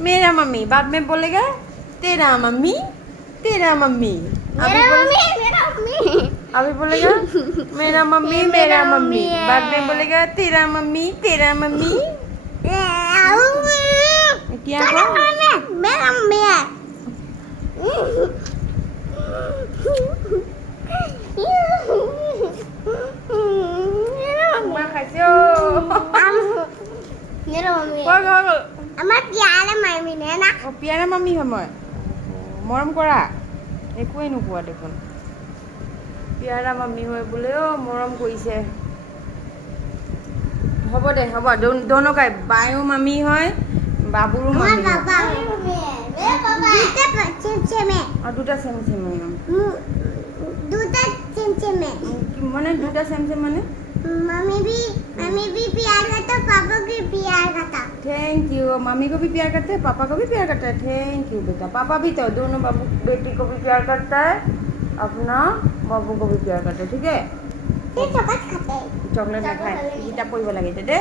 मेरा मम्मी बाद में बोलेगा तेरा मम्मी मेरा मम्मी अभी बोलेगा मेरा मम्मी बाद में बोलेगा तेरा मम्मी क्या को मेरा मम्मी है माँ खाइছো मेरा मम्मी কই গল আমার প্যারা মামি না ও পিয়ারা মাম্মি হয় মই মৰম কৰা একোৱে নোকোৱা দেখোন পিয়াৰা মাম্মি হয় বোলে অ মৰম কৰিছে হ'ব দে হ'ব দোনোকাই বায়ো মাম্মি হয় বাবুৰো আমার মাম্মি হয়। বাবা মেরা বাবা দুটা চেমচেমে আৰু দুটা চেম চেম দুটা চেমচেমে মানে দুটা চেম চেম মানে मम्मी भी प्यार करता पापा भी प्यार करता थैंक यू मम्मी को भी प्यार करते हैं पापा को भी प्यार करता है थैंक यू बेटा पापा भी तो दोनों बाबू बेटी को भी प्यार करता है अपना बाबू को भी प्यार करता है ठीक है ये चॉकलेट खाते हैं चॉकलेट ना खाए गीता पोइब लगे दे